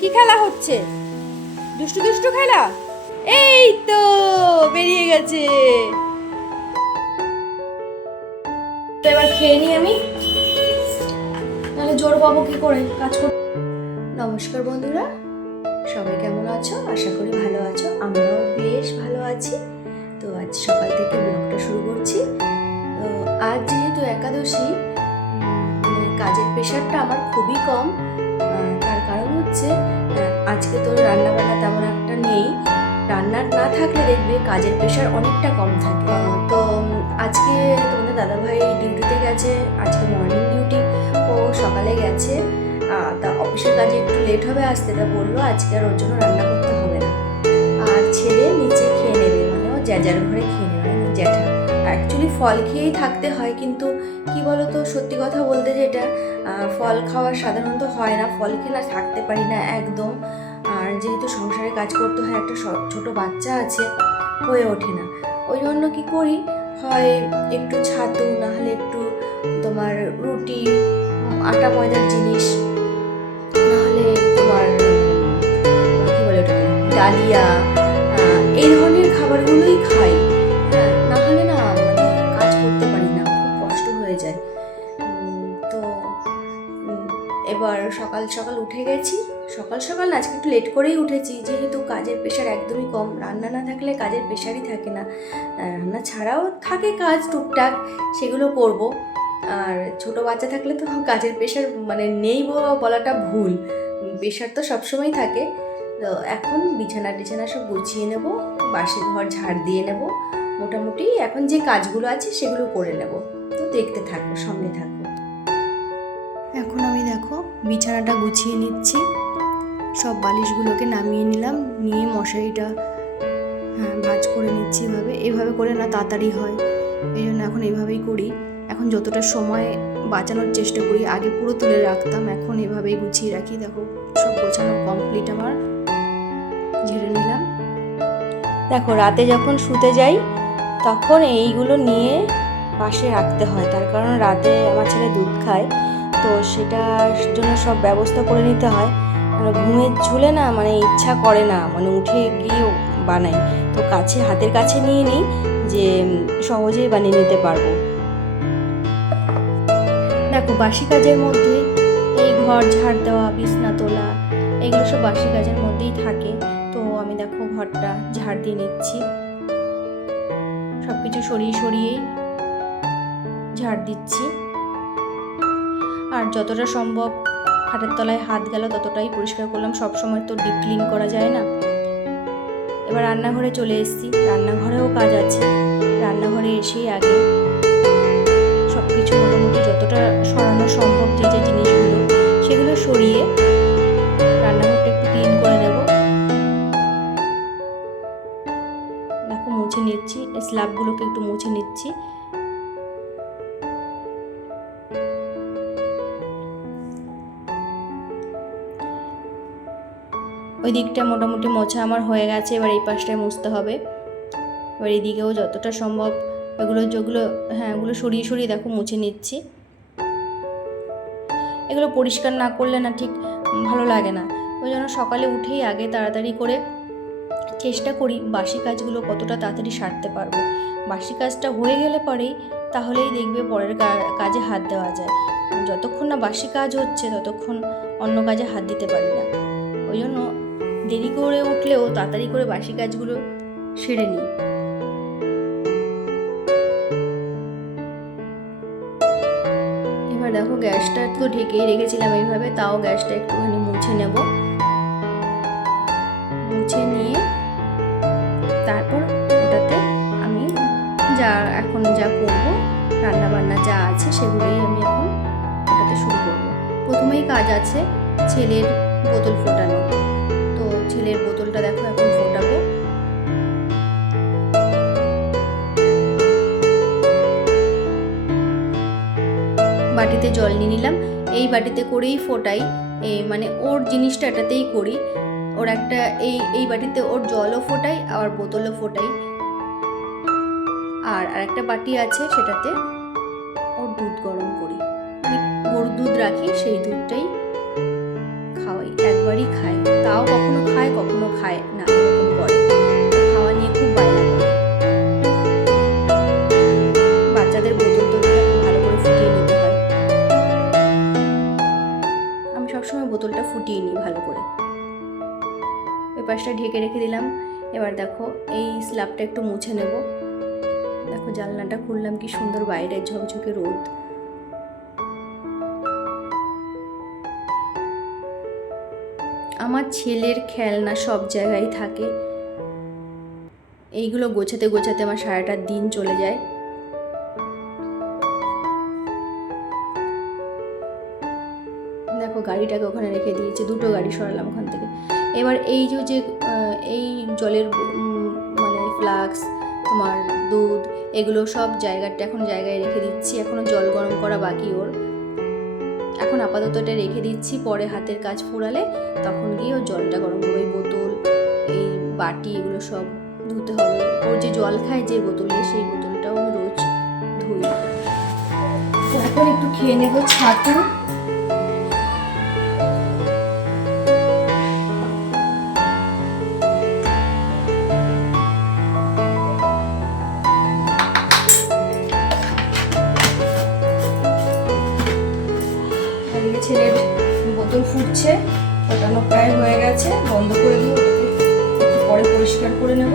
কি খেলা হচ্ছে? দুষ্টু দুষ্টু খেলা? এই তো বেরিয়ে গেছে। এবার খেয়ে নি আমি, নাহলে জোর পাবো কি করে কাজ করতে। নমস্কার বন্ধুরা, সবাই কেমন আছো? আশা করি ভালো আছো। আমরাও বেশ ভালো আছি। তো আজ সকাল থেকে ব্লগটা শুরু করছি। তো আজ যেহেতু একাদশী, কাজের প্রেশারটা আমার খুবই কম। তার কারণ হচ্ছে আজকে তো রান্না বান্না তেমন একটা নেই। রান্নার না থাকলে দেখবে কাজের প্রেশার অনেকটা কম থাকে। তো আজকে তোমাদের দাদাভাই ডিউটিতে গেছে, আজকে মর্নিং ডিউটি। ও সকালে গেছে, তা অফিসের কাজে একটু লেট হবে আসতে, তা বললো আজকে আর ওর জন্য রান্না করতে হবে না, আর ছেলে নিচে খেয়ে নেবে, মানে ও জ্যাজার ঘরে খেয়ে নেবে, মানে জ্যাঠা। অ্যাকচুয়ালি ফল খেয়েই থাকতে হয়, কিন্তু কি বলতো, সত্যি কথা বলতে যেটা, ফল খাওয়া সাধারণত হয় না, ফল খেয়ে না থাকতে পারি না একদম। আর যেহেতু সংসারে কাজ করতে হয়, একটা ছোট বাচ্চা আছে, হয়ে ওঠে না। ওই জন্য কী করি, হয় একটু ছাতু, নাহলে একটু তোমার রুটি, আটা ময়দার জিনিস, নাহলে তোমার কী বলে ওটাকে, ডালিয়া, এই ধরনের খাবারগুলোই খাই। হ্যাঁ, নাহলে না মানে কাজ করতে পারি না, খুব কষ্ট হয়ে যায়। তো এবার সকাল সকাল উঠে গেছি, সকাল সকাল না, আজকে একটু লেট করেই উঠেছি, যেহেতু কাজের প্রেশার একদমই কম। রান্না না থাকলে কাজের প্রেশারই থাকে না, রান্না ছাড়াও থাকে কাজ টুকটাক, সেগুলো করব। আর ছোট বাচ্চা থাকলে তো কাজের প্রেশার মানে নেই বলাটা ভুল, প্রেশার তো সবসময় থাকে। তো এখন বিছানা টিছানা সব গুছিয়ে নেব, বাসি ঘর ঝাড় দিয়ে নেব, মোটামুটি এখন যে কাজগুলো আছে সেগুলো করে নেব। তো দেখতে থাকবো, সঙ্গে থাকবো। এখন আমি দেখো বিছানাটা গুছিয়ে নিচ্ছি, সব বালিশগুলোকে নামিয়ে নিলাম, নিয়ে মশারিটা ভাঁজ করে নিচ্ছি। এভাবে করে না তাড়াতাড়ি হয়, এই জন্য এখন এভাবেই করি। এখন যতটা সময় বাঁচানোর চেষ্টা করি, আগে পুরো তুলে রাখতাম, এখন এভাবেই গুছিয়ে রাখি। দেখো সব গোছানো কমপ্লিট আমার, ঝেড়ে নিলাম। দেখো রাতে যখন শুতে যাই তখন এইগুলো নিয়ে পাশে রাখতে হয়, তার কারণ রাতে আমার ছেলে দুধ খায়, তো সেটার জন্য সব ব্যবস্থা করে নিতে হয়। ঘুমের ঝুলে না মানে ইচ্ছা করে না, মানে উঠে গিয়ে বানাই, তো হাতের কাছে নিয়ে নিই, যে সহজেই বানিয়ে নিতে পারবো। দেখো বাসি কাজের মধ্যে এই ঘর ঝাড় দেওয়া, বিছনা তোলা, এগুলো সব বাসি কাজের মধ্যেই থাকে। তো আমি দেখো ঘরটা ঝাড় দিয়ে নিচ্ছি, সব কিছু সরিয়ে সরিয়েই ঝাড় দিচ্ছি। আর যতটা সম্ভব খাটের তলায় হাত গেল ততটাই পরিষ্কার করলাম, সব সময় তো ডিপ ক্লিন করা যায় না। এবার রান্নাঘরে চলে এসেছি, রান্নাঘরেও কাজ আছে। রান্নাঘরে এসেই আগে সব কিছু মোটামুটি যতটা সরানো সম্ভব, যে যে জিনিসগুলো সেগুলো সরিয়ে রান্নাঘরটা একটু ক্লিন করে নেব। দেখো মুছে নিচ্ছি, স্ল্যাবগুলোকে একটু মুছে নিচ্ছি। ওই দিকটা মোটামুটি মোছা আমার হয়ে গেছে, এবার এই পাশটায় মুছতে হবে। এবার এদিকেও যতটা সম্ভব যেগুলো ওগুলো সরিয়ে সরিয়ে দেখো মুছে নিচ্ছি। এগুলো পরিষ্কার না করলে না ঠিক ভালো লাগে না, ওই জন্য সকালে উঠেই আগে তাড়াতাড়ি করে চেষ্টা করি বাসি কাজগুলো কতটা তাড়াতাড়ি সারতে পারবো। বাসি কাজটা হয়ে গেলে পরেই তাহলেই দেখবে পরের কাজে হাত দেওয়া যায়। যতক্ষণ না বাসি কাজ হচ্ছে ততক্ষণ অন্য কাজে হাত দিতে পারি না, ওই জন্য দেরি করে উঠলেও তাড়াতাড়ি করে বাসি কাজগুলো সেরে নিই। এবার দেখো গ্যাসটা তো ঢেকেই রেখেছিলাম এইভাবে, তাও গ্যাসটা একটুখানি মুছে নেব। মুছে নিয়ে তারপর ওটাতে আমি এখন যা করব, রান্না বান্না যা আছে সেগুলোই আমি এখন ওটাতে শুরু করব। প্রথমেই কাজ আছে ছেলের বোতল ফোটানো, তো ছেলের বোতলটা দেখো এখন ফোটাবো। বাটিতে জল নিয়ে নিলাম, এই বাটিতে করেই ফোটাই, মানে ওর জিনিসটা এটাতেই করি। ওর একটা এই বাটিতে ওর জলও ফোটাই, আবার বোতলও ফোটাই। আর একটা বাটি আছে সেটাতে ওর দুধ গরম করি, মানে গরুর দুধ রাখি, সেই দুধটাই খাওয়াই। একবারই খায়, তাও কখনো খায় না, এরকম করে। খাওয়া নিয়ে খুব বায়না করে। বাচ্চাদের বোতল ভালো করে ফুটিয়ে নিতে হয়। আমি সবসময় বোতলটা ফুটিয়ে নিই ভালো করে। ওই পাশটা ঢেকে রেখে দিলাম। এবার দেখো এই স্ল্যাবটা একটু মুছে নেব। দেখো জানলাটা খুললাম, কি সুন্দর বাইরে ঝকঝকে রোদ। আমার ছেলের খেলনা সব জায়গায় থাকে, এইগুলো গোছাতে গোছাতে আমার সারাটা দিন চলে যায়। দেখো গাড়িটাকে ওখানে রেখে দিয়েছে, দুটো গাড়ি সরালাম ওখান থেকে। এবার এই যে এই জলের মানে ফ্লাক্স, তোমার দুধ, এগুলো সব এখন জায়গায় রেখে দিচ্ছি। এখনো জল গরম করা বাকি ওর। এখন আপাতত এটা রেখে দিচ্ছি, পরে হাতের কাজ ফুরালে তখন গিয়ে ওর জলটা গরম করবো। এই বোতল, এই বাটি, এগুলো সব ধুতে হবে। ওর যে জল খায় যে বোতলে, সেই বোতলটাও আমি রোজ ধুই। এখন একটু খেয়ে নেবো ছাতু। ছেলের বোতল ফুটছে, ফোটানো প্রায় হয়ে গেছে, বন্ধ করে দিয়ে একটু পরে পরিষ্কার করে নেব।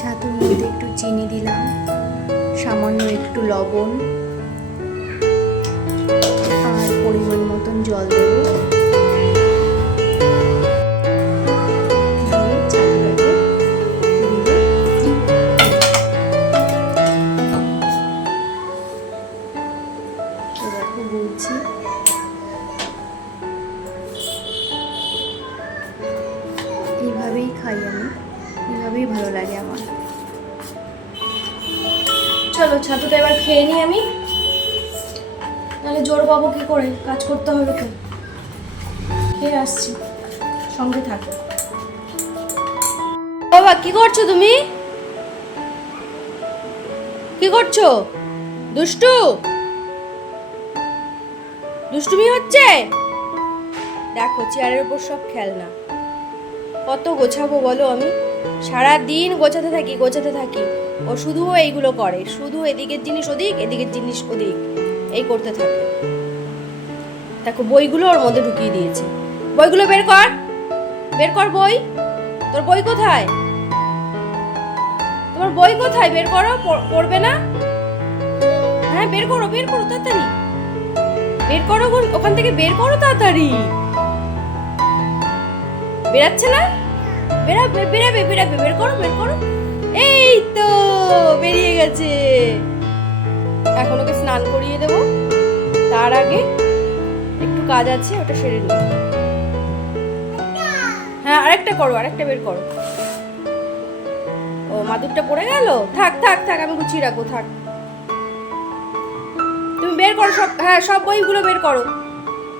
ছাতুর মধ্যে একটু চিনি দিলাম, সামান্য একটু লবণ, আর পরিমাণ মতন জল দেব। বলছি এইভাবেই খাই আমি, এইভাবেই ভালো লাগে আমার। চলো ছাতুটা এবার খেয়ে নিই আমি, নাহলে জোর পাবো কি করে, কাজ করতে হবে তো। খেয়ে আসছি, সঙ্গে থাকো। বাবা কি করছো তুমি? কি করছো? দুষ্টুমি হচ্ছে? দেখো চেয়ারের উপর সব খেলনা, কত গোছাবো বলো আমি? সারা দিন গোছাতে থাকি। ও শুধু এইগুলো করে, শুধু এদিকের জিনিস ওদিক, এদিকের জিনিস ওদিক, এই করতে থাকে। দেখো বইগুলো ওর মধ্যে ঢুকিয়ে দিয়েছে। বইগুলো বের কর বই। তোর বই কোথায়? তোমার বই কোথায়? বের করো, পড়বে না? হ্যাঁ বের করো তাড়াতাড়ি, বের করো ওখান থেকে, বের করো তাড়াতাড়ি। বেরাচ্ছে না? বেরাবে, বের করো। এই তো বেরিয়ে গেছে। এখন ওকে স্নান করিয়ে দেবো, তার আগে একটু কাজ আছে, ওটা সেরে নিই। হ্যাঁ আরেকটা বের করো। ও মাদুরটা পড়ে গেল, থাক আমি গুছিয়ে রাখবো, থাক। তুমি বের করো সব, হ্যাঁ সব বইগুলো বের করো,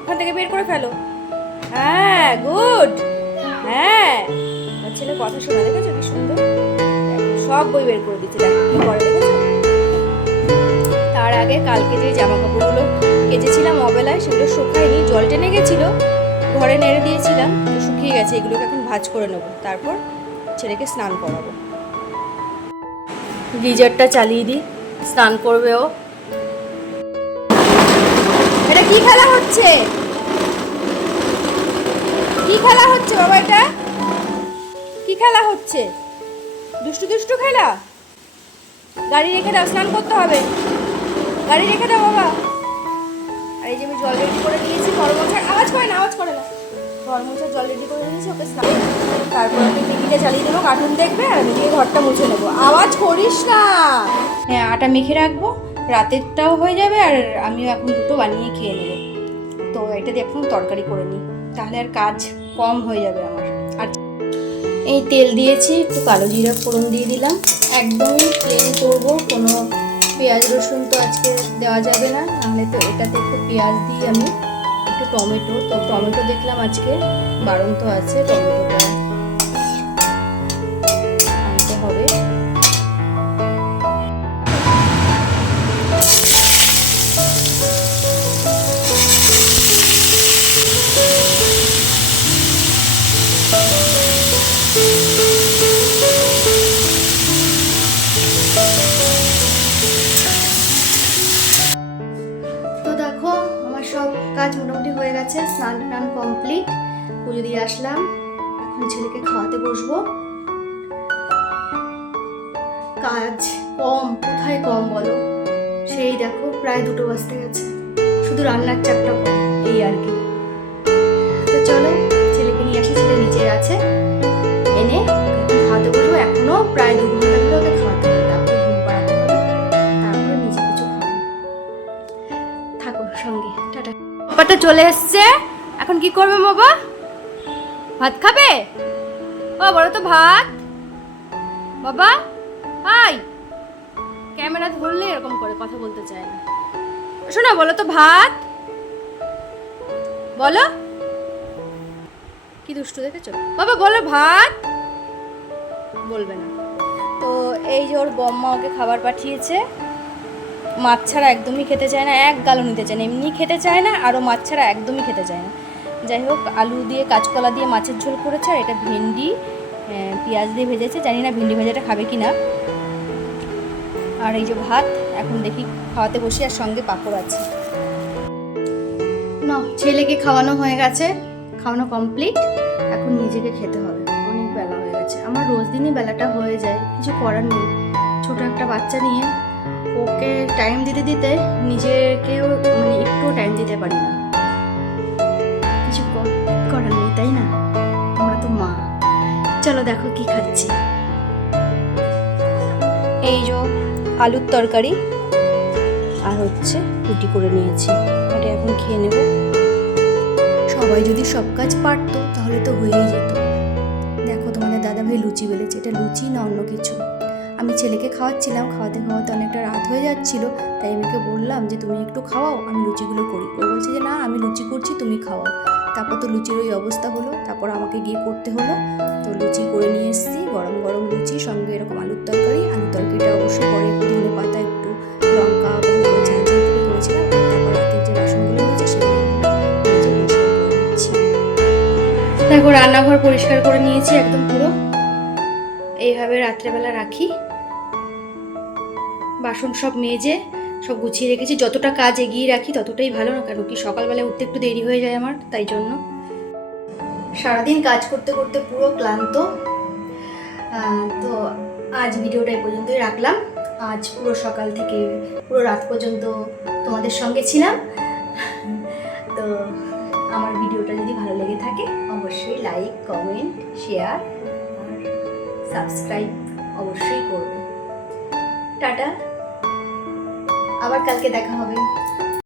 ওখান থেকে বের করে ফেলো। হ্যাঁ গুড, হ্যাঁ আমার ছেলে কথা শোনা, দেখেছো কি সুন্দর? সব বই বের করে দিচ্ছে, দেখো কি করে, দেখেছো? তার আগে কালকে যে জামা কাপড়গুলো কেচেছিলাম অবেলায়, সেগুলো শুকায়নি, জল টেনে গেছিল, ঘরে নেড়ে দিয়েছিলাম, তো শুকিয়ে গেছে। এগুলোকে এখন ভাঁজ করে নেবো, তারপর ছেলেকে স্নান করাবো। গিজারটা চালিয়ে দিই, স্নান করবে ও। এটা কি খেলা হচ্ছে? বাবা? এটা কি খেলা হচ্ছে? দুষ্টু খেলা? গাড়ি রেখে দাও, স্নান করতে হবে, গাড়ি রেখে দাও বাবা। আর এই যে আমি জল রেডি করে নিয়েছি, ঘর মোছার, আওয়াজ করে না, ঘর মোছার জল রেডি করে নিয়েছি, ওকে স্নান। তারপর আমি টিভিটা চালিয়ে দেবো, কার্টুন দেখবে, আর আমি গিয়ে ঘরটা মুছে নেবো। আওয়াজ করিস না। হ্যাঁ আটা মেখে রাখবো, রাতেরটাও হয়ে যাবে, আর আমিও এখন দুটো বানিয়ে খেয়ে নেবো। তো এটা দিয়ে এখন তরকারি করে নিই, তাহলে আর কাজ কম হয়ে যাবে আমার। আর এই তেল দিয়েছি, একটু কালো জিরা ফোড়ন দিয়ে দিলাম, একদমই প্লেন করবো, কোনো পেঁয়াজ রসুন তো আজকে দেওয়া যাবে না, নাহলে তো এটাতে একটু পেঁয়াজ দিয়ে আমি একটু টমেটো, তো টমেটো দেখলাম আজকে বাড়ন্ত আছে, টমেটোটা আনতে হবে। তো দেখো আমার সব কাজ মোটামুটি হয়ে গেছে, স্নান টান কমপ্লিট, পুজো দিয়ে আসলাম। এখন ছেলেকে খাওয়াতে বসবো। কাজ কম কোথায় কম বলো, সেই দেখো প্রায় 2টো বাজতে গেছে, শুধু রান্নার চাপটা কম, এই আর কি। তো চলো ছেলেকে নিয়ে আসি, ছেলে নিচে আছে, এনে খাওয়াতে বসবো। এখনো প্রায় 2 ঘন্টা ধরে ওকে খাওয়াতে হবে, তারপরে ঘুম পাড়াতে হবে, তারপরে নিজে কিছু খাবো। থাকো সঙ্গে, টাটা। বাবাটা চলে এসছে, এখন কি করবে বাবা? ভাত খাবে? ও বলো তো ভাত। বাবা হাই, ক্যামেরা ধরলে এরকম করে কথা বলতে চায় না। শোনো বলো তো ভাত, বলো। কি দুষ্টু দেখেছো বাবা, বলো ভাত, বলবে না। তো এই যে ওর বম্মা ওকে খাবার পাঠিয়েছে, মাছ ছাড়া একদমই খেতে চায় না, এক গালও নিতে চায় না, এমনি খেতে চায় না, আরও মাছ ছাড়া একদমই খেতে চায় না। যাই হোক, আলু দিয়ে কাঁচকলা দিয়ে মাছের ঝোল করেছে, আর এটা ভেন্ডি পেঁয়াজ দিয়ে ভেজেছে, জানি না ভেন্ডি ভাজাটা খাবে কি না। আর এই যে ভাত, এখন দেখি খাওয়াতে বসি, আর সঙ্গে পাঁপড় আছে। না, ছেলেকে খাওয়ানো হয়ে গেছে, খাওয়ানো কমপ্লিট, এখন নিজেকে খেতে হবে, অনেক বেলা হয়ে গেছে। আমার রোজ দিনই বেলাটা হয়ে যায়, কিছু করার নেই। ছোট একটা বাচ্চা নিয়ে ওকে টাইম দিতে দিতে নিজেকেও মানে একটুও টাইম দিতে পারি না, কিছু করার নেই, তাই না? আমরা তো মা। চলো দেখো কি খাচ্ছি। এই যে আলুর তরকারি আর হচ্ছে রুটি করে নিয়েছি, এটা এখন খেয়ে নেব। সবাই যদি সব কাজ পারতো তাহলে তো হয়েই যেত। দেখো তোমাদের দাদাভাই লুচি বেলেছে, এটা লুচি না অন্য কিছু। আমি ছেলেকে খাওয়াচ্ছিলাম, খাওয়াতে খাওয়াতে অনেকটা রাত হয়ে যাচ্ছিল, তাই আমিকে বললাম যে তুমি একটু খাওয়াও, আমি লুচিগুলো করি। ও বলছে যে না আমি লুচি করছি, তুমি খাওয়াও। তারপর তো লুচির ওই অবস্থা হলো, তারপর আমাকে গিয়ে করতে হলো। তো লুচি করে নিয়ে এসেছি, গরম গরম লুচি, সঙ্গে এরকম আলুর তরকারি। আলুর তরকারিটা অবশ্যই পরে একটু ধনে পাতা, একটু লঙ্কা, ভালো করে ঝাল ঝাল করে করেছিলাম। আর তারপর রাতের যে বাসনগুলো হয়েছে সেগুলো নিজে পরিষ্কার করে নিচ্ছি। দেখো রান্নাঘর পরিষ্কার করে নিয়েছি একদম পুরো, এইভাবে রাত্রেবেলা রাখি। বাসন সব মেজে সব গুছিয়ে রেখেছি, যতটা কাজ এগিয়ে রাখি ততটাই ভালো, না কারণ কি সকালবেলা উঠতে একটু দেরি হয়ে যায় আমার, তাই জন্য। সারাদিন কাজ করতে করতে পুরো ক্লান্ত। তো আজ ভিডিওটা এই পর্যন্তই রাখলাম। আজ পুরো সকাল থেকে পুরো রাত পর্যন্ত তোমাদের সঙ্গে ছিলাম। তো আমার ভিডিওটা যদি ভালো লেগে থাকে অবশ্যই লাইক, কমেন্ট, শেয়ার আর সাবস্ক্রাইব অবশ্যই করবে। টাটা, আবার কালকে দেখা হবে।